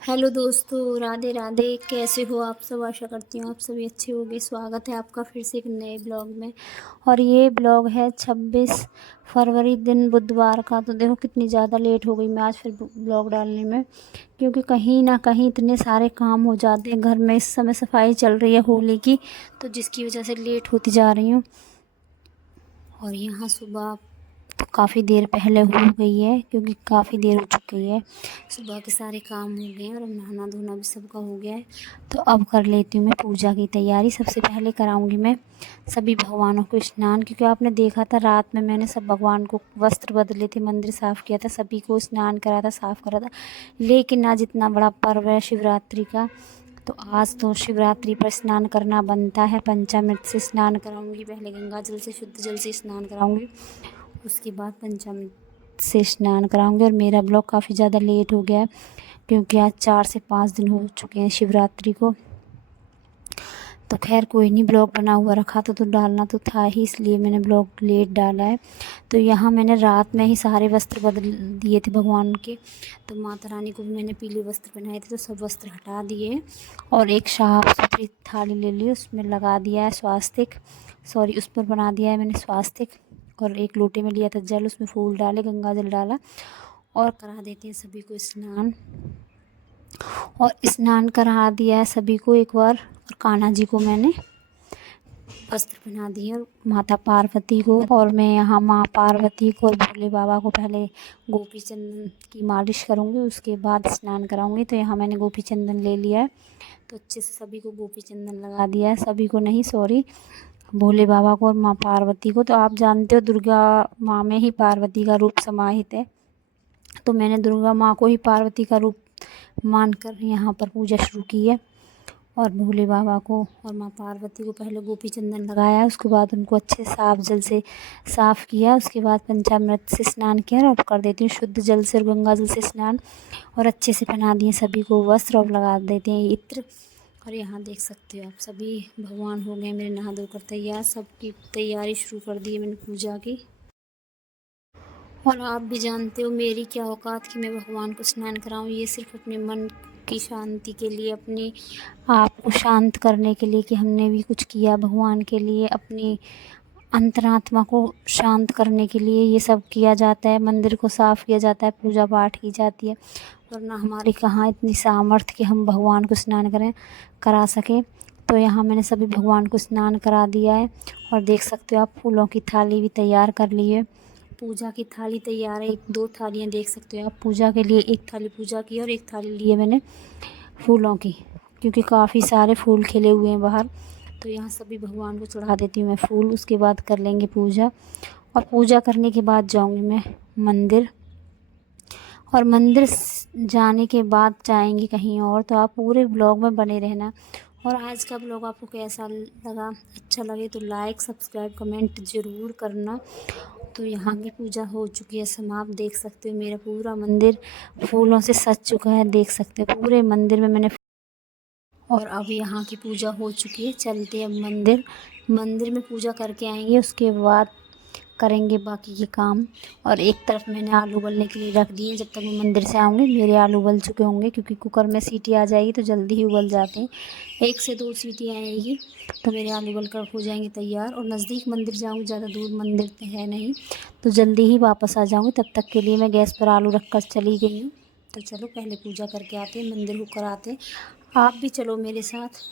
Hello दोस्तों, राधे राधे। कैसे हो आप सब? आशा करती हूँ आप सभी अच्छे होंगे। स्वागत है आपका फिर से एक नए ब्लॉग में। और ये ब्लॉग है 26 फरवरी दिन बुधवार का। तो देखो कितनी ज़्यादा लेट हो गई मैं आज फिर ब्लॉग डालने में, क्योंकि कहीं ना कहीं इतने सारे काम हो जाते हैं घर में। इस समय सफाई चल रही है होली की, तो जिसकी वजह से लेट होती जा रही हूँ। और यहाँ सुबह तो काफ़ी देर पहले हो गई है, क्योंकि काफ़ी देर हो चुकी है। सुबह के सारे काम हो गए हैं और नहाना धोना भी सबका हो गया है। तो अब कर लेती हूँ मैं पूजा की तैयारी। सबसे पहले कराऊंगी मैं सभी भगवानों को स्नान, क्योंकि आपने देखा था रात में मैंने सब भगवान को वस्त्र बदले थे, मंदिर साफ़ किया था, सभी को स्नान करा था, साफ़ करा था। लेकिन आज इतना बड़ा पर्व है शिवरात्रि का, तो आज तो शिवरात्रि पर स्नान करना बनता है। पंचामृत से स्नान कराऊंगी, पहले गंगा जल से, शुद्ध जल से स्नान कराऊंगी, उसके बाद पंचामृत से स्नान कराऊंगी। और मेरा ब्लॉग काफ़ी ज़्यादा लेट हो गया है, क्योंकि आज 4 से 5 दिन हो चुके हैं शिवरात्रि को। तो खैर कोई नहीं, ब्लॉग बना हुआ रखा तो डालना तो था ही, इसलिए मैंने ब्लॉग लेट डाला है। तो यहाँ मैंने रात में ही सारे वस्त्र बदल दिए थे भगवान के। तो माता रानी को भी मैंने पीले वस्त्र पहनाए थे, तो सब वस्त्र हटा दिए और एक साफ सुथरी थाली ले ली, उसमें लगा दिया है स्वास्तिक, सॉरी उस पर बना दिया है मैंने स्वास्तिक। और एक लोटे में लिया था जल, उसमें फूल डाले, गंगा जल डाला और करा देते हैं सभी को स्नान। और स्नान करा दिया है सभी को एक बार। और कान्हा जी को मैंने वस्त्र पहना दिए, और माता पार्वती को, और मैं यहाँ माँ पार्वती को और भोले बाबा को पहले गोपी चंदन की मालिश करूँगी, उसके बाद स्नान कराऊँगी। तो यहाँ मैंने गोपी चंदन ले लिया है, तो अच्छे से सभी को गोपी चंदन लगा दिया है। सभी को नहीं, सॉरी, भोले बाबा को और माँ पार्वती को। तो आप जानते हो दुर्गा माँ में ही पार्वती का रूप समाहित है, तो मैंने दुर्गा माँ को ही पार्वती का रूप मानकर यहाँ पर पूजा शुरू की है। और भोले बाबा को और माँ पार्वती को पहले गोपी चंदन लगाया, उसके बाद उनको अच्छे साफ जल से साफ़ किया, उसके बाद पंचामृत से स्नान किया। और अब कर देती हूँ शुद्ध जल से और गंगा जल से स्नान, और अच्छे से पहना दिए सभी को वस्त्र और लगा देते हैं इत्र। और यहाँ देख सकते हो आप सभी भगवान हो गए मेरे नहा धोकर तैयार। सबकी तैयारी शुरू कर दी है मैंने पूजा की। और आप भी जानते हो मेरी क्या औकात कि मैं भगवान को स्नान कराऊं। ये सिर्फ अपने मन की शांति के लिए, अपने आप को शांत करने के लिए कि हमने भी कुछ किया भगवान के लिए, अपनी अंतरात्मा को शांत करने के लिए ये सब किया जाता है। मंदिर को साफ़ किया जाता है, पूजा पाठ की जाती है, वरना हमारी कहाँ इतनी सामर्थ्य कि हम भगवान को स्नान करा सकें। तो यहाँ मैंने सभी भगवान को स्नान करा दिया है। और देख सकते हो आप फूलों की थाली भी तैयार कर ली है। पूजा की थाली तैयार है, 1-2 थालियाँ देख सकते हो आप पूजा के लिए। एक थाली पूजा की और एक थाली ली है मैंने फूलों की, क्योंकि काफ़ी सारे फूल खिले हुए हैं बाहर। तो यहाँ सभी भगवान को चढ़ा देती हूँ मैं फूल, उसके बाद कर लेंगे पूजा। और पूजा करने के बाद जाऊँगी मैं मंदिर, और मंदिर जाने के बाद जाएंगे कहीं और। तो आप पूरे ब्लॉग में बने रहना। और आज का ब्लॉग आपको कैसा लगा? अच्छा लगे तो लाइक, सब्सक्राइब, कमेंट ज़रूर करना। तो यहाँ की पूजा हो चुकी है समाप्त। देख सकते हो मेरा पूरा मंदिर फूलों से सज चुका है, देख सकते हो पूरे मंदिर में मैंने। और अब यहाँ की पूजा हो चुकी है, चलते अब मंदिर में पूजा करके आएंगे, उसके बाद करेंगे बाकी के काम। और एक तरफ मैंने आलू उबलने के लिए रख दिए, जब तक मैं मंदिर से आऊँगी मेरे आलू उबल चुके होंगे, क्योंकि कुकर में सीटी आ जाएगी तो जल्दी ही उबल जाते हैं। 1 से 2 सीटी आएगी तो मेरे आलू उबल कर हो जाएंगे तैयार। और नज़दीक मंदिर जाऊँगी, ज़्यादा दूर मंदिर तो है नहीं, तो जल्दी ही वापस आ जाऊँगी। तब तक के लिए मैं गैस पर आलू रख कर चली गई हूँ। तो चलो पहले पूजा करके आते हैं, मंदिर होकर आते हैं। आप भी चलो मेरे साथ।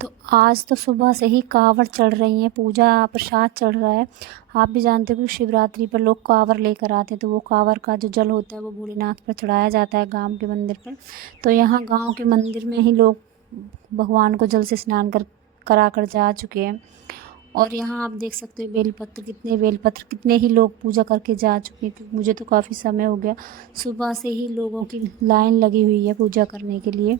तो आज तो सुबह से ही कावड़ चढ़ रही हैं, पूजा प्रसाद चढ़ रहा है। आप भी जानते हो कि शिवरात्रि पर लोग कावड़ लेकर आते हैं, तो वो कावड़ का जो जल होता है वो भोलेनाथ पर चढ़ाया जाता है गांव के मंदिर पर। तो यहाँ गांव के मंदिर में ही लोग भगवान को जल से स्नान करा कर जा चुके हैं। और यहाँ आप देख सकते हो बेलपत्र कितने ही लोग पूजा करके जा चुके हैं, क्योंकि मुझे तो काफ़ी समय हो गया। सुबह से ही लोगों की लाइन लगी हुई है पूजा करने के लिए।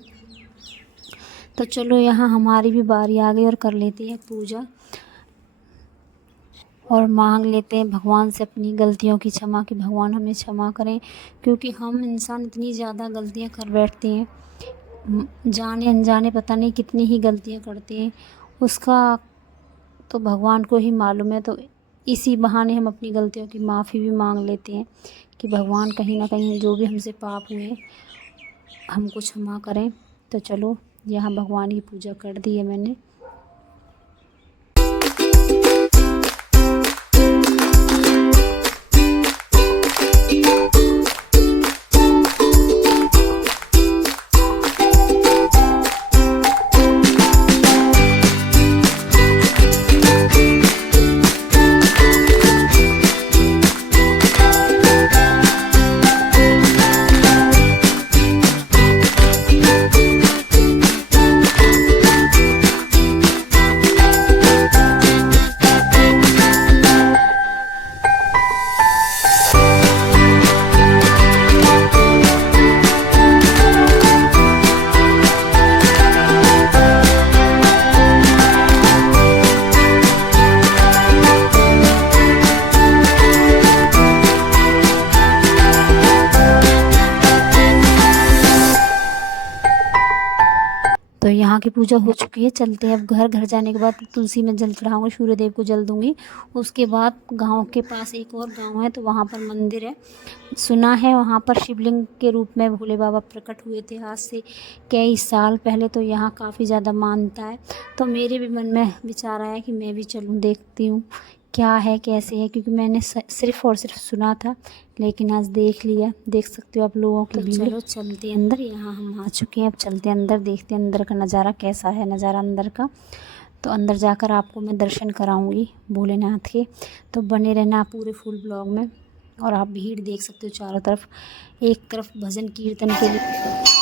तो चलो यहाँ हमारी भी बारी आ गई और कर लेते हैं पूजा और मांग लेते हैं भगवान से अपनी गलतियों की क्षमा कि भगवान हमें क्षमा करें, क्योंकि हम इंसान इतनी ज़्यादा गलतियाँ कर बैठते हैं, जाने अनजाने पता नहीं कितनी ही गलतियाँ करते हैं, उसका तो भगवान को ही मालूम है। तो इसी बहाने हम अपनी गलतियों की माफ़ी भी मांग लेते हैं कि भगवान कहीं ना कहीं जो भी हमसे पाप हुए हमको क्षमा करें। तो चलो यहाँ भगवान की पूजा कर दी है मैंने। तो यहाँ की पूजा हो चुकी है, चलते हैं अब घर। घर जाने के बाद तुलसी में जल चढ़ाऊँगी, सूर्यदेव को जल दूँगी। उसके बाद गांव के पास एक और गांव है, तो वहाँ पर मंदिर है, सुना है वहाँ पर शिवलिंग के रूप में भोले बाबा प्रकट हुए थे आज से कई साल पहले। तो यहाँ काफ़ी ज़्यादा मान्यता है। तो मेरे भी मन में विचार आया कि मैं भी चलूँ, देखती हूँ क्या है कैसे है, क्योंकि मैंने सिर्फ़ और सिर्फ सुना था, लेकिन आज देख लिया। देख सकते हो आप लोगों की भीड़। चलो चलते हैं अंदर। यहाँ हम आ चुके हैं, अब चलते हैं अंदर, देखते हैं अंदर का नज़ारा कैसा है, नज़ारा अंदर का। तो अंदर जाकर आपको मैं दर्शन कराऊंगी भोलेनाथ के। तो बने रहना आप पूरे फुल ब्लॉग में। और आप भीड़ देख सकते हो चारों तरफ, एक तरफ भजन कीर्तन के लिए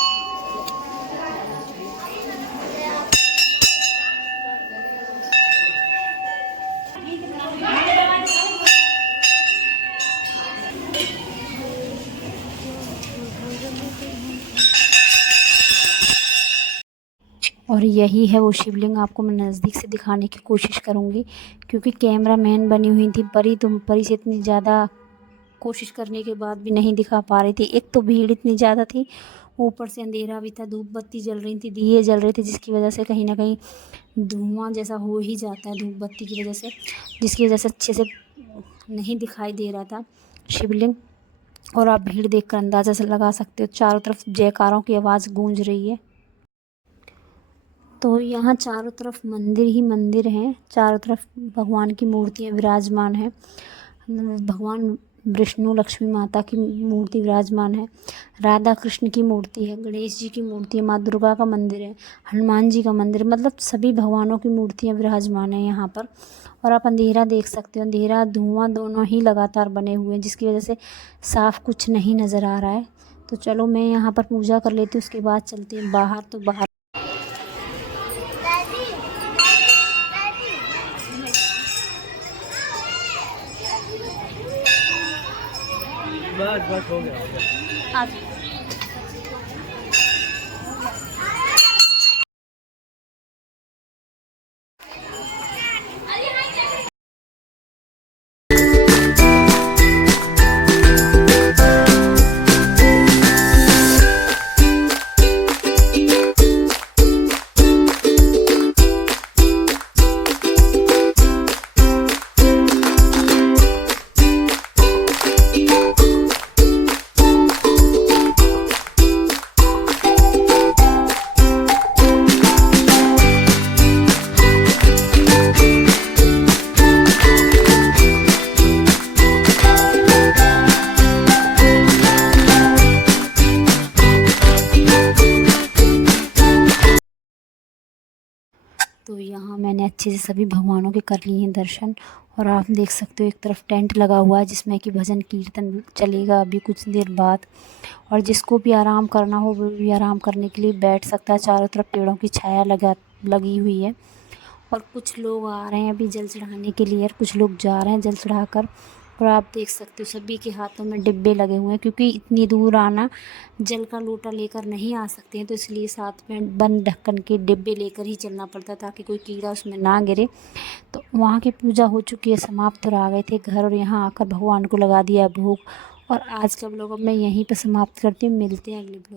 और यही है वो शिवलिंग। आपको मैं नज़दीक से दिखाने की कोशिश करूँगी, क्योंकि कैमरा मैन बनी हुई थी परी, तो परी से इतनी ज़्यादा कोशिश करने के बाद भी नहीं दिखा पा रही थी। एक तो भीड़ इतनी ज़्यादा थी, ऊपर से अंधेरा भी था, धूप बत्ती जल रही थी, दिए जल रहे थे, जिसकी वजह से कहीं ना कहीं धुआं जैसा हो ही जाता है धूप बत्ती की वजह से, जिसकी वजह से अच्छे से नहीं दिखाई दे रहा था शिवलिंग। और आप भीड़ देखकर अंदाज़ा से लगा सकते हो, चारों तरफ जयकारों की आवाज़ गूंज रही है। तो यहाँ चारों तरफ मंदिर ही मंदिर हैं, चारों तरफ भगवान की मूर्तियाँ विराजमान हैं। भगवान विष्णु लक्ष्मी माता की मूर्ति विराजमान है, राधा कृष्ण की मूर्ति है, गणेश जी की मूर्ति है, माँ दुर्गा का मंदिर है, हनुमान जी का मंदिर, मतलब सभी भगवानों की मूर्तियाँ विराजमान हैं यहाँ पर। और आप अंधेरा देख सकते हो, अंधेरा धुआं दोनों ही लगातार बने हुए हैं, जिसकी वजह से साफ कुछ नहीं नज़र आ रहा है। तो चलो मैं यहाँ पर पूजा कर लेती हूँ, उसके बाद चलते हैं बाहर। तो बाहर बस हो गया। आज तो यहाँ मैंने अच्छे से सभी भगवानों के कर लिए हैं दर्शन। और आप देख सकते हो एक तरफ टेंट लगा हुआ है, जिसमें कि भजन कीर्तन चलेगा अभी कुछ देर बाद। और जिसको भी आराम करना हो वो भी आराम करने के लिए बैठ सकता है। चारों तरफ पेड़ों की छाया लगी हुई है। और कुछ लोग आ रहे हैं अभी जल चढ़ाने के लिए, और कुछ लोग जा रहे हैं जल चढ़ाकर। और आप देख सकते हो सभी के हाथों में डिब्बे लगे हुए हैं, क्योंकि इतनी दूर आना जल का लोटा लेकर नहीं आ सकते हैं, तो इसलिए साथ में बंद ढक्कन के डिब्बे लेकर ही चलना पड़ता है ताकि कोई कीड़ा उसमें ना गिरे। तो वहाँ की पूजा हो चुकी है समाप्त, और आ गए थे घर और यहाँ आकर भगवान को लगा दिया भोग। और आज का ब्लॉग अब मैं यहीं पर समाप्त करती हूँ, मिलते हैं अगले ब्लॉग।